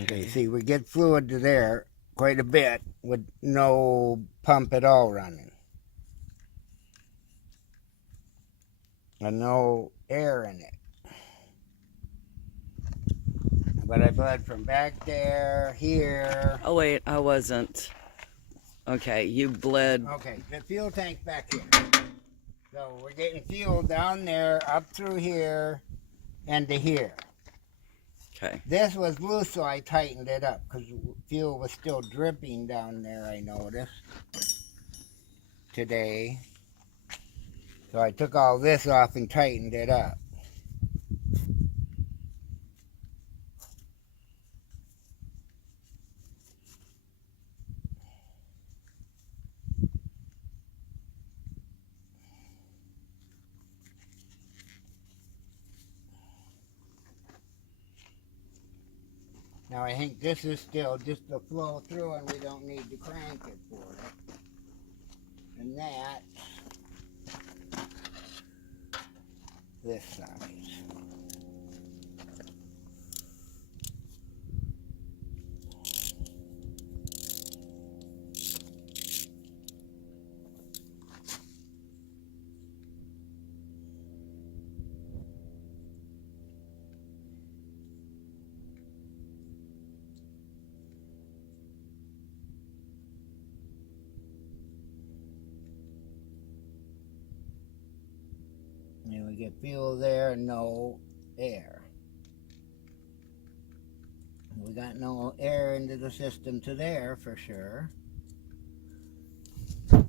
Okay, see, we get fluid to there quite a bit with no pump at all running. And no air in it. But I bled from back there, here. Oh, wait, I wasn't. Okay, you bled. Okay, the fuel tank back here. So we're getting fuel down there, up through here, and to here. Okay. This was loose, so I tightened it up because fuel was still dripping down there, I noticed, today. So I took all this off and tightened it up. Now I think this is still just the flow through and we don't need to crank it for it. And that's this size. And we get fuel there, no air. We got no air into the system to there for sure. And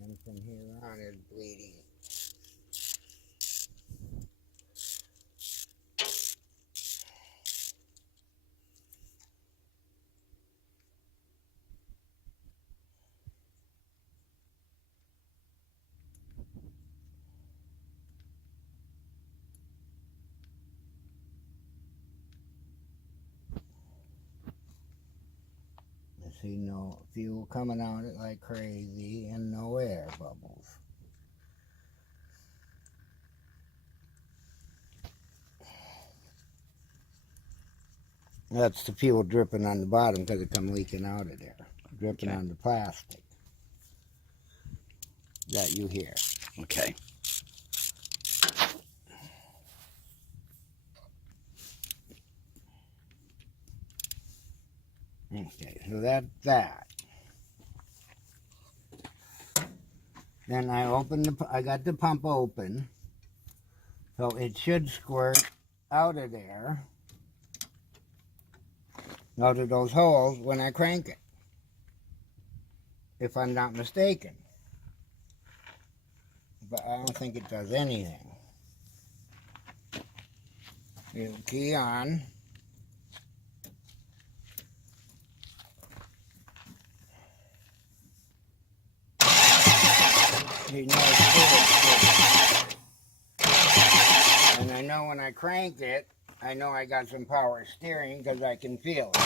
then from here on is bleeding. See no fuel coming out it like crazy and no air bubbles. That's the fuel dripping on the bottom because it come leaking out of there. Dripping on the plastic that you hear. Okay. Okay, so that's that. Then I got the pump open, so it should squirt out of there, out of those holes when I crank it, if I'm not mistaken. But I don't think it does anything. You key on. You know it's good. And I know when I crank it, I know I got some power steering because I can feel it.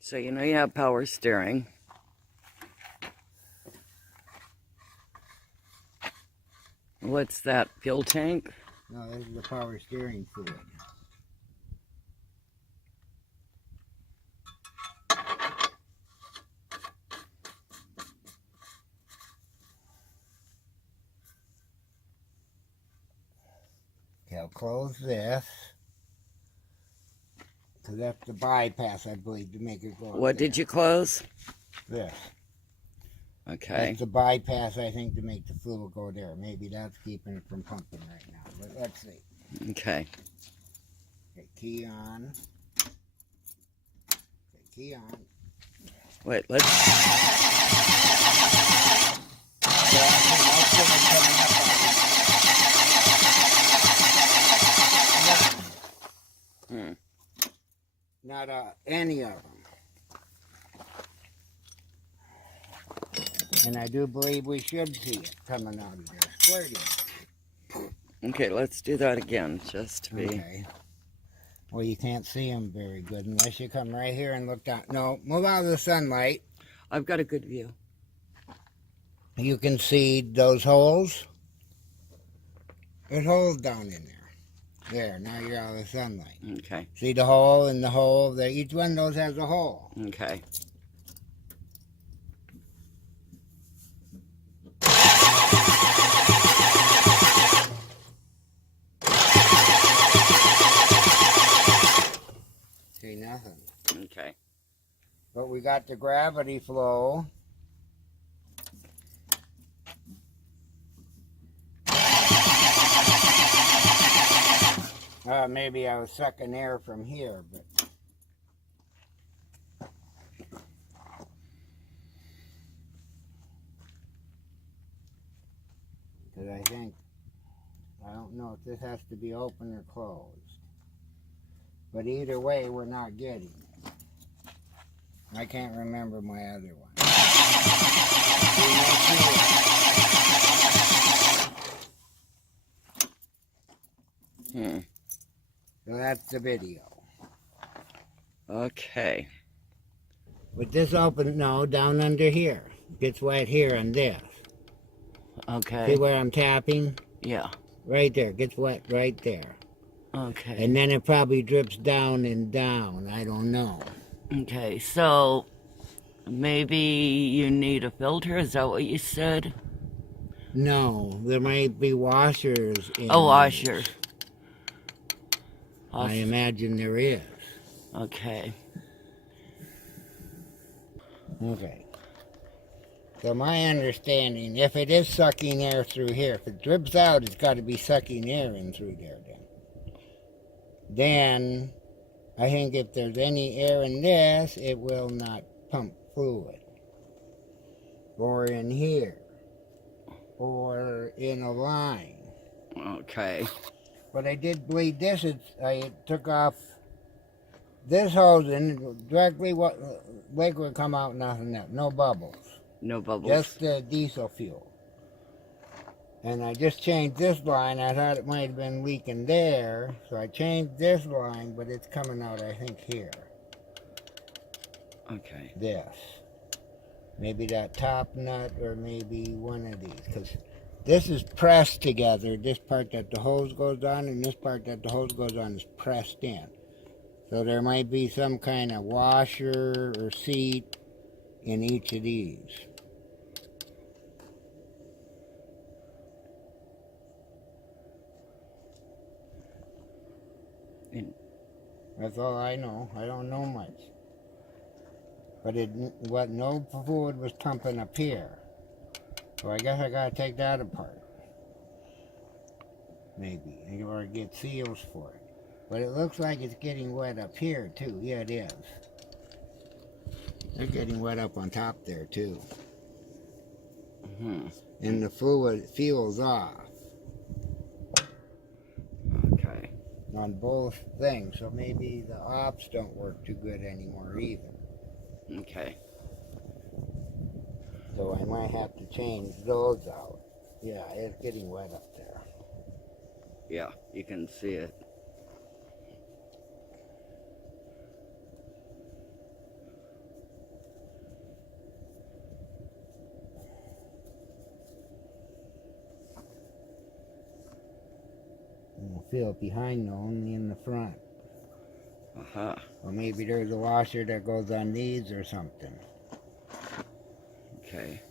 So you know you have power steering. What's that, fuel tank? No, this is the power steering fluid. Okay, I'll close this. Because that's the bypass, I believe, to make it go. What did you close? This. Okay. That's the bypass, I think, to make the fluid go there. Maybe that's keeping it from pumping right now. But let's see. Okay. Okay, key on. Okay, key on. Wait, let's... Not any of them. And I do believe we should see it coming out of there, squirting. Okay, let's do that again, just to be... Okay. Well, you can't see them very good unless you come right here and look down. No, move out of the sunlight. I've got a good view. You can see those holes. There's holes down in there. There, now you're out of the sunlight. Okay. See the hole and the hole? There, each one of those has a hole. Okay. See nothing. Okay. But we got the gravity flow. Maybe I was sucking air from here, but because I don't know if this has to be open or closed. But either way, we're not getting it. I can't remember my other one. So that's the video. Okay. With this open, no, down under here. Gets wet here on this. Okay. See where I'm tapping? Yeah. Right there. Gets wet right there. Okay. And then it probably drips down and down. I don't know. Okay, so maybe you need a filter, is that what you said? No, there might be washers in A washer. I imagine there is. Okay. Okay. So my understanding, if it is sucking air through here, if it drips out, it's got to be sucking air in through there then. Then, I think if there's any air in this, it will not pump fluid. Or in here. Or in a line. Okay. But I did bleed this. I took off this hose and directly what liquid come out, nothing else. No bubbles. No bubbles. Just the diesel fuel. And I just changed this line. I thought it might have been leaking there. So I changed this line, but it's coming out, I think, here. Okay. This. Maybe that top nut or maybe one of these. Because this is pressed together. This part that the hose goes on and this part that the hose goes on is pressed in. So there might be some kind of washer or seat in each of these. That's all I know. I don't know much. But no fluid was pumping up here. So I guess I gotta take that apart. Maybe. Or get seals for it. But it looks like it's getting wet up here too. Yeah, it is. They're getting wet up on top there too. And the fluid feels off. Okay. On both things, so maybe the ops don't work too good anymore either. Okay. So I might have to change those out. Yeah, it's getting wet up there. Yeah, you can see it. You can feel it behind though, only in the front. Uh-huh. Or maybe there's a washer that goes on these or something. Okay.